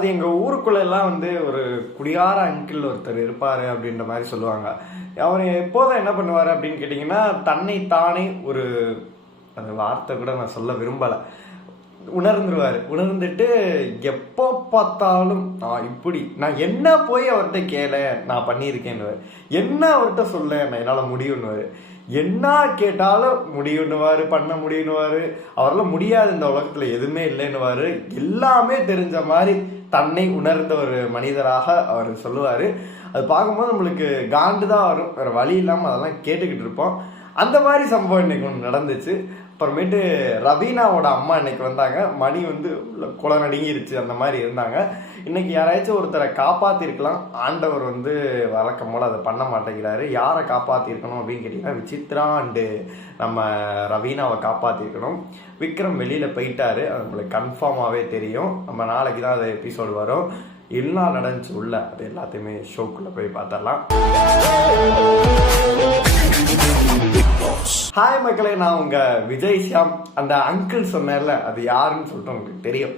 அதாவது எங்கள் ஊருக்குள்ளெல்லாம் வந்து ஒரு குடியார அங்கிள் ஒருத்தர் இருப்பார் அப்படின்ற மாதிரி சொல்லுவாங்க. அவர் எப்போதும் என்ன பண்ணுவார் அப்படின்னு கேட்டிங்கன்னா, தன்னை தானே ஒரு அந்த வார்த்தை கூட நான் சொல்ல விரும்பலை, உணர்ந்துட்டு எப்போ பார்த்தாலும் இப்படி நான் என்ன போய் அவர்கிட்ட கேள நான் பண்ணியிருக்கேன்னு, என்ன அவர்கிட்ட சொல்ல நான் என்னால் முடியும்னுவார், என்ன கேட்டாலும் முடியுன்னுவார், பண்ண முடியுன்னுவார். அவரால் முடியாது இந்த உலகத்தில் எதுவுமே இல்லைன்னுவார். எல்லாமே தெரிஞ்ச மாதிரி தன்னை உணர்ந்த ஒரு மனிதராக அவர் சொல்லுவார். அது பார்க்கும்போது நம்மளுக்கு காண்டு தான் வரும், வேறு வழி இல்லாமல் அதெல்லாம் கேட்டுக்கிட்டு இருப்போம். அந்த மாதிரி சம்பவம் இன்னைக்கு ஒன்று நடந்துச்சு. அப்புறமேட்டு ரவீனாவோட அம்மா இன்னைக்கு வந்தாங்க. மணி வந்து குலை நடுங்கிருச்சு, அந்த மாதிரி இருந்தாங்க. இன்னைக்கு யாராச்சும் ஒருத்தரை காப்பாற்றிருக்கலாம், ஆண்டவர் வந்து வழக்கம் போல் அதை பண்ண மாட்டேங்கிறாரு. யாரை காப்பாற்றிருக்கணும் அப்படின்னு கேட்டிங்கன்னா, விசித்ரா அண்டு நம்ம ரவீனாவை காப்பாற்றிருக்கணும். விக்ரம் வெளியில் போயிட்டாரு, அது நம்மளுக்கு கன்ஃபார்மாகவே தெரியும். நம்ம நாளைக்கு தான் அது எபிசோடு வரும். எல்லாம் நடந்துச்சு உள்ள, அது எல்லாத்தையுமே ஷோக்குள்ளே போய் பார்த்தரலாம். ஹாய் மக்களே, நான் உங்க விஜய் ஷியாம். அந்த அங்கிள் சொன்னேன்ல, அது யாருன்னு சொல்லிட்டு உங்களுக்கு தெரியும்.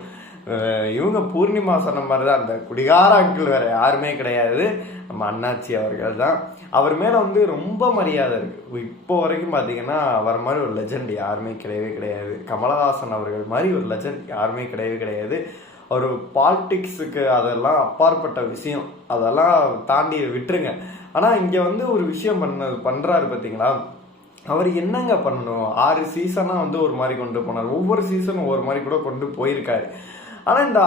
இவங்க பூர்ணிமா சொன்ன மாதிரி தான், அந்த குடிகார அங்கிள் வேற யாருமே கிடையாது, நம்ம அண்ணாச்சி அவர்கள் தான். அவர் மேலே வந்து ரொம்ப மரியாதை இருக்கு. இப்போ வரைக்கும் பார்த்தீங்கன்னா அவர் மாதிரி ஒரு லெஜண்ட் யாருமே கிடையவே கிடையாது. கமலஹாசன் அவர்கள் மாதிரி ஒரு லெஜண்ட் யாருமே கிடையவே கிடையாது. ஒரு பாலிடிக்ஸுக்கு அதெல்லாம் அப்பாற்பட்ட விஷயம், அதெல்லாம் தாண்டி விட்டுருங்க. ஆனால் இங்கே வந்து ஒரு விஷயம் பண்ணுறாரு பார்த்தீங்களா, அவர் என்னங்க பண்ணணும்? 6 சீசனாக வந்து ஒரு மாதிரி கொண்டு போனார், ஒவ்வொரு சீசனும் ஒரு மாதிரி கூட கொண்டு போயிருக்காரு. ஆனால் இந்த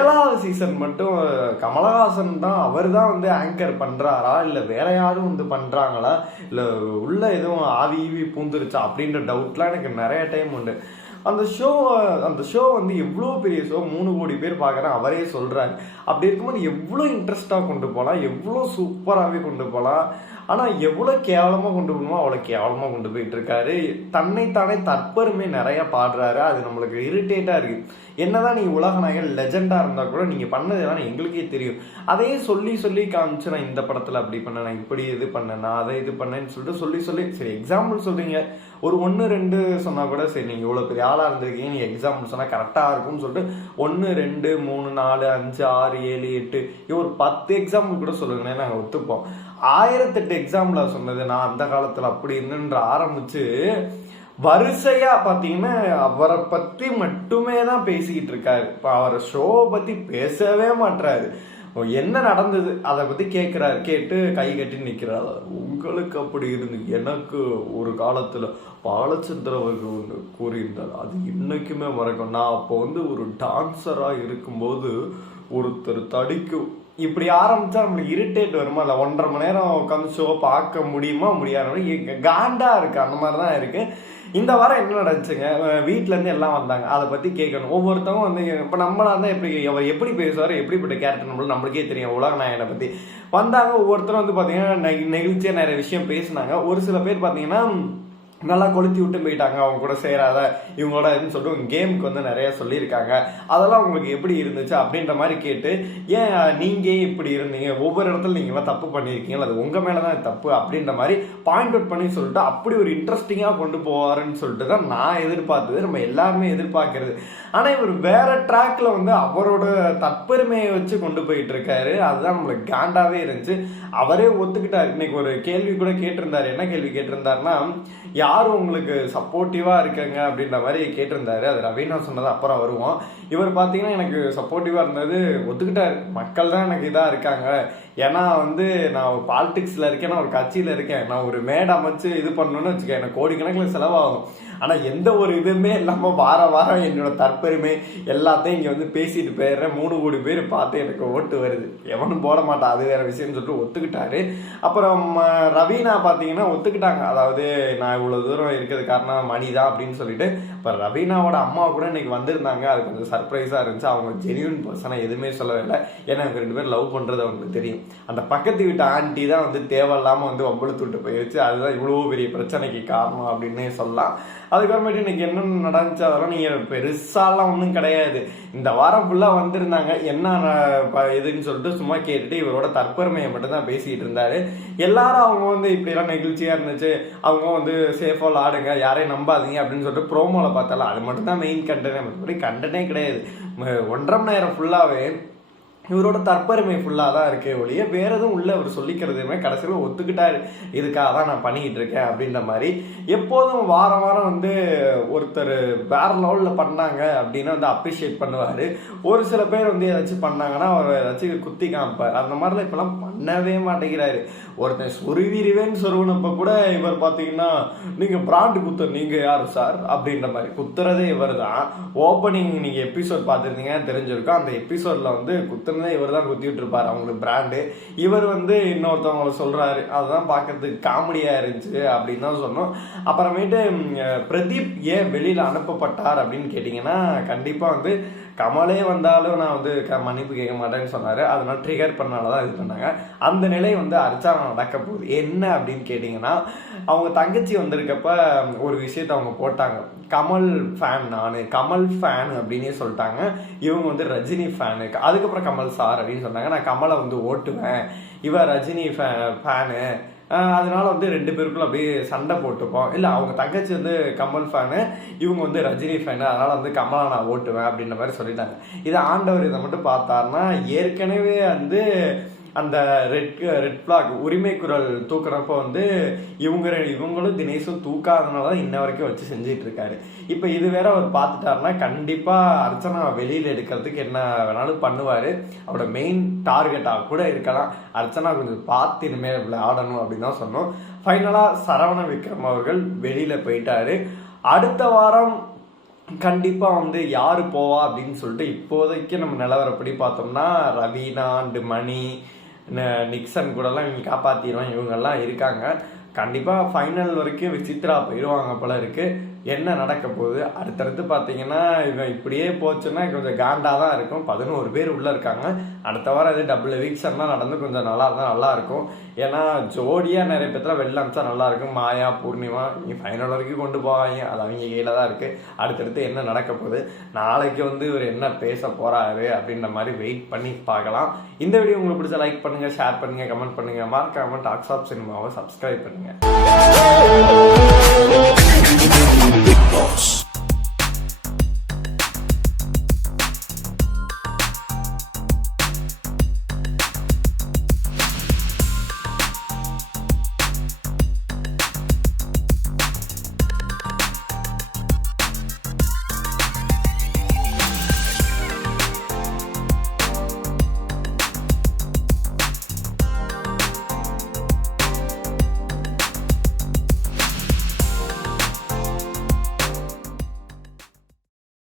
7வது சீசன் மட்டும் கமலஹாசன் தான், அவர் தான் வந்து ஆங்கர் பண்ணுறாரா, இல்லை வேற யாரும் வந்து பண்ணுறாங்களா, இல்லை உள்ள எதுவும் ஆவி பூந்துருச்சா அப்படின்ற டவுட்லாம் எனக்கு நிறைய டைம் உண்டு. அந்த ஷோ வந்து எவ்வளோ பெரிய ஷோ, 3 கோடி பேர் பார்க்குறேன் அவரே சொல்கிறாரு. அப்படி இருக்கும்போது எவ்வளோ இன்ட்ரெஸ்டாக கொண்டு போகலாம், எவ்வளோ சூப்பராகவே கொண்டு போகலாம். ஆனால் எவ்வளோ கேவலமாக கொண்டு போகணுமோ அவ்வளோ கேவலமாக கொண்டு போயிட்டு இருக்காரு. தன்னைத்தானே தற்பெருமை நிறையா பாடுறாரு. அது நம்மளுக்கு இரிட்டேட்டாக இருக்குது. என்னதான் நீங்கள் உலக நாயகன் லெஜெண்டாக இருந்தால் கூட நீங்கள் பண்ணதெல்லாம் எங்களுக்கே தெரியும். அதையே சொல்லி காமிச்சு, நான் இந்த படத்தில் அப்படி பண்ணேன், நான் இப்படி இது பண்ணேன், நான் அதை இது பண்ணேன்னு சொல்லிட்டு சொல்லி சரி எக்ஸாம்பிள் சொல்கிறீங்க, ஒரு 1 2 சொன்னால் கூட சரி, நீங்கள் இவ்வளோ பெரிய ஆளாக இருந்திருக்கீங்க, நீங்கள் எக்ஸாம்பிள் சொன்னால் கரெக்டாக இருக்கும்னு சொல்லிட்டு 1 2 3 4 5 6 7 8 ஒரு 10 எக்ஸாம்பிள் கூட சொல்லுங்கண்ணே, நாங்கள் ஒத்துப்போம். 1008 எக்ஸாம்பிள் சொன்னது நான் அந்த காலத்தில் அப்படி இருந்துன்ற ஆரம்பிச்சு வரிசையா பார்த்தீங்கன்னா அவரை பற்றி மட்டுமே தான் பேசிக்கிட்டு இருக்காரு. இப்போ அவர் ஷோவை பற்றி பேசவே மாட்டுறாரு. என்ன நடந்தது அதை பற்றி கேட்குறாரு, கேட்டு கை கட்டி நிற்கிறாரு. உங்களுக்கு அப்படி இருந்து, எனக்கு ஒரு காலத்தில் பாலச்சந்திர அவர்கள் ஒன்று கூறியிருந்தார், அது இன்னைக்குமே மறக்கும். நான் அப்போ வந்து ஒரு டான்ஸராக இருக்கும்போது ஒருத்தர் தடிக்கும். இப்படி ஆரம்பிச்சா நம்மளுக்கு இரிட்டேட் வருமா இல்லை? 1.5 மணி நேரம் உட்காந்து ஷோ பார்க்க முடியுமா முடியாது, காண்டா இருக்கு. அந்த மாதிரி தான் இருக்கு. இந்த வாரம் என்ன நடந்துச்சுங்க, வீட்டிலேருந்து எல்லாம் வந்தாங்க, அதை பற்றி கேட்கணும். ஒவ்வொருத்தவங்க வந்து இப்போ நம்மளா இருந்தால் அவர் எப்படி பேசுவார், எப்படிப்பட்ட கேரக்டர் நம்மளுக்கே தெரியும். உலக நாயகனை பற்றி வந்தாங்க. ஒவ்வொருத்தரும் வந்து பார்த்தீங்கன்னா நெகிழ்ச்சியாக நிறைய விஷயம் பேசினாங்க. ஒரு சில பேர் பார்த்தீங்கன்னா நல்லா கொளுத்தி விட்டு போயிட்டாங்க, அவங்க கூட சேராத இவங்களோட இதுன்னு சொல்லிட்டு கேமுக்கு வந்து நிறைய சொல்லியிருக்காங்க. அதெல்லாம் உங்களுக்கு எப்படி இருந்துச்சு அப்படின்ற மாதிரி கேட்டு, ஏன் நீங்கள் இப்படி இருந்தீங்க, ஒவ்வொரு இடத்துல நீங்களாம் தப்பு பண்ணியிருக்கீங்க, அது உங்கள் மேலே தான் தப்பு அப்படின்ற மாதிரி பாயிண்ட் அவுட் பண்ணி சொல்லிட்டு அப்படி ஒரு இன்ட்ரெஸ்டிங்காக கொண்டு போவாருன்னு சொல்லிட்டு தான் நான் எதிர்பார்த்தது, நம்ம எல்லாருமே எதிர்பார்க்கறது. ஆனால் இவர் வேற ட்ராக்ல வந்து அவரோட தற்பெருமையை வச்சு கொண்டு போயிட்டு இருக்காரு. அதுதான் நம்மளுக்கு காண்டாவே இருந்துச்சு. அவரே ஒத்துக்கிட்டாரு. இன்னைக்கு ஒரு கேள்வி கூட கேட்டிருந்தாரு. என்ன கேள்வி கேட்டிருந்தாருன்னா, யாரும் உங்களுக்கு சப்போர்ட்டிவா இருக்காங்க அப்படின்ற மாதிரி கேட்டிருந்தாரு. அது ரவீனா சொன்னது அப்புறம் வருவோம். இவர் பார்த்தீங்கன்னா எனக்கு சப்போர்ட்டிவா இருந்தது ஒத்துக்கிட்டாரு. மக்கள் தான் எனக்கு இதாக இருக்காங்க. ஏன்னா வந்து நான் ஒரு பாலிடிக்ஸில் இருக்கேன், நான் ஒரு கட்சியில் இருக்கேன், நான் ஒரு மேடை அமைச்சு இது பண்ணணும்னு வச்சுக்கேன், எனக்கு கோடிக்கணக்கில் செலவாகும். ஆனால் எந்த ஒரு இதுவுமே இல்லாமல் வாரம் என்னோட தற்பெருமை எல்லாத்தையும் இங்கே வந்து பேசிட்டு போயிடுறேன். 3 கோடி பேர் பார்த்து எனக்கு ஓட்டு வருது, எவனும் போட மாட்டான், அது வேற விஷயம்னு சொல்லிட்டு ஒத்துக்கிட்டாரு. அப்புறம் ரவீனா பார்த்தீங்கன்னா ஒத்துக்கிட்டாங்க. அதாவது நான் இவ்வளோ தூரம் இருக்கிறது காரணம் மணி தான் அப்படின்னு சொல்லிட்டு. இப்போ ரவீனாவோட அம்மா கூட இன்னைக்கு வந்திருந்தாங்க. அது கொஞ்சம் சர்ப்ரைஸாக இருந்துச்சு. அவங்க ஜெனியூன் பர்சனாக எதுவுமே சொல்லவே இல்லை. ஏன்னா அவங்க 2 பேரும் லவ் பண்ணுறது அவங்களுக்கு தெரியும். அந்த பக்கத்து வீட்டு ஆண்டி தான் வந்து தேவையில்லாமல் வந்து ஒம்பளுத்து விட்டு போயிடுச்சு. அதுதான் இவ்வளோ பெரிய பிரச்சனைக்கு காரணம் அப்படின்னே சொல்லலாம். அதுக்கப்புறமேட்டு இன்னைக்கு என்னென்ன நடந்துச்சு அதெல்லாம் நீங்கள் பெருசாலாம் ஒன்றும் கிடையாது. இந்த வாரம் ஃபுல்லாக வந்திருந்தாங்க, என்ன இதுன்னு சொல்லிட்டு சும்மா கேட்டுட்டு இவரோட தற்பெருமையை மட்டும் தான் பேசிக்கிட்டு இருந்தாரு. எல்லாரும் அவங்க வந்து இப்படிலாம் நெகிழ்ச்சியாக இருந்துச்சு, அவங்க வந்து சேஃபாக ஆடுங்க, யாரையும் நம்பாதீங்க அப்படின்னு சொல்லிட்டு ப்ரோமோவில் பார்த்தாலும் அது மட்டும் தான் மெயின் கண்டனே, மற்றபடி கண்டனே கிடையாது. 1.5 மணி நேரம் ஃபுல்லாகவே இவரோட தற்பெருமை ஃபுல்லாக தான் இருக்கே ஒழிய வேற எதுவும் உள்ள அவர் சொல்லிக்கிறதுமே கடைசியில் ஒத்துக்கிட்டாரு, இதுக்காக தான் நான் பண்ணிக்கிட்டு இருக்கேன் அப்படின்ற மாதிரி. எப்போதும் வாரம் வாரம் வந்து ஒருத்தர் வேற லெவலில் பண்ணாங்க அப்படின்னா வந்து அப்ரிஷியேட் பண்ணுவார். ஒரு சில பேர் வந்து ஏதாச்சும் பண்ணாங்கன்னா அவர் ஏதாச்சும் குத்தி காமிப்பார். அந்த மாதிரிலாம் இப்பெல்லாம் பண்ணவே மாட்டேங்கிறாரு. ஒருத்தன் சொருவிரிவேன்னு சொருவினப்ப கூட இவர் பார்த்தீங்கன்னா நீங்கள் பிராண்டு குத்துற நீங்கள் யார் சார் அப்படின்ற மாதிரி குத்துறதே இவர் தான். ஓப்பனிங் நீங்கள் எபிசோட் பார்த்துருந்தீங்க தெரிஞ்சிருக்கும். அந்த எபிசோடில் வந்து குத்துற இவர் தான் குத்திட்டு இருப்பாரு அவங்களுக்கு பிராண்டு. இவர் வந்து இன்னொருத்தவங்களை சொல்றாரு, அதுதான் பார்க்கறதுக்கு காமெடியா இருந்துச்சு அப்படின்னு தான் சொன்னோம். அப்புறமேட்டு பிரதீப் ஏன் வெளியில அனுப்பப்பட்டார் அப்படின்னு கேட்டீங்கன்னா, கண்டிப்பா வந்து கமலே வந்தாலும் நான் வந்து மன்னிப்பு கேட்க மாட்டேன்னு சொன்னாரு. அதனால ட்ரிகர் பண்ணாலதான் இது பண்ணாங்க. அந்த நிலை வந்து அர்ச்சனா நடக்க போகுது. என்ன அப்படின்னு கேட்டீங்கன்னா, அவங்க தங்கச்சி வந்திருக்கப்ப ஒரு விஷயத்த அவங்க போட்டாங்க, கமல் ஃபேன், நான் கமல் ஃபேன் அப்படின்னே சொல்லிட்டாங்க. இவங்க வந்து ரஜினி ஃபேனு. அதுக்கப்புறம் கமல் சார் அப்படின்னு சொன்னாங்க. நான் கமலை வந்து ஓட்டுவேன், இவன் ரஜினி ஃபேனு, அதனால வந்து ரெண்டு பேருக்குள்ள அப்படியே சண்டை போட்டுப்போம். இல்லை அவங்க தங்கச்சி வந்து கமல் ஃபேனு, இவங்க வந்து ரஜினி ஃபேனு, அதனால வந்து கமலா நான் ஓட்டுவேன் அப்படின்ற மாதிரி சொல்லிட்டாங்க. இதை ஆண்டவர் இதை மட்டும் பார்த்தாருன்னா, ஏற்கனவே வந்து அந்த ரெட் ஃபிளாக் உரிமை குரல் தூக்குறப்ப வந்து இவங்களும் தினேஷும் தூக்காதனாலதான் இன்ன வரைக்கும் வச்சு செஞ்சிட்டு இருக்காரு. இப்ப இது வேற அவர் பார்த்துட்டாருன்னா கண்டிப்பா அர்ச்சனா வெளியில எடுக்கிறதுக்கு என்ன வேணாலும் பண்ணுவாரு. அவரோட மெயின் டார்கெட்டா கூட இருக்கலாம். அர்ச்சனா கொஞ்சம் பார்த்து இனிமேல் விளையாடணும் அப்படின்னு தான் சொன்னோம். ஃபைனலா சரவண விக்ரம் அவர்கள் வெளியில போயிட்டாரு. அடுத்த வாரம் கண்டிப்பா வந்து யாரு போவா அப்படின்னு சொல்லிட்டு இப்போதைக்கு நம்ம நிலவரப்படி பார்த்தோம்னா ரவீனா அண்ட் மணி, நிக்சன் கூட எல்லாம் இவங்க காப்பாத்திடுவாங்க, இவங்கெல்லாம் இருக்காங்க. கண்டிப்பா ஃபைனல் வரைக்கும் விசித்ரா போயிடுவாங்க போல இருக்கு. என்ன நடக்க போகுது அடுத்தடுத்து பார்த்தீங்கன்னா, இவன் இப்படியே போச்சுன்னா கொஞ்சம் காண்டா தான் இருக்கும். 11 பேர் உள்ள இருக்காங்க. அடுத்த வாரம் இது டபுள் எவிக்ஷன்லாம் நடந்து கொஞ்சம் நல்லா இருக்கும். ஏன்னா ஜோடியா நிறைய பேர்த்துல வெளில அமிச்சா நல்லா இருக்கும். மாயா பூர்ணிமா நீ ஃபைனல் வரைக்கும் கொண்டு போவாங்க, அது அவங்க கையில தான் இருக்கு. அடுத்தடுத்து என்ன நடக்க போகுது, நாளைக்கு வந்து இவர் என்ன பேச போறாரு அப்படின்ற மாதிரி வெயிட் பண்ணி பார்க்கலாம். இந்த வீடியோ உங்களுக்கு பிடிச்ச லைக் பண்ணுங்க, ஷேர் பண்ணுங்க, கமெண்ட் பண்ணுங்க, மறக்காம டாக்ஸ் ஆஃப் சினிமாவை சப்ஸ்கிரைப் பண்ணுங்க. Big Boss.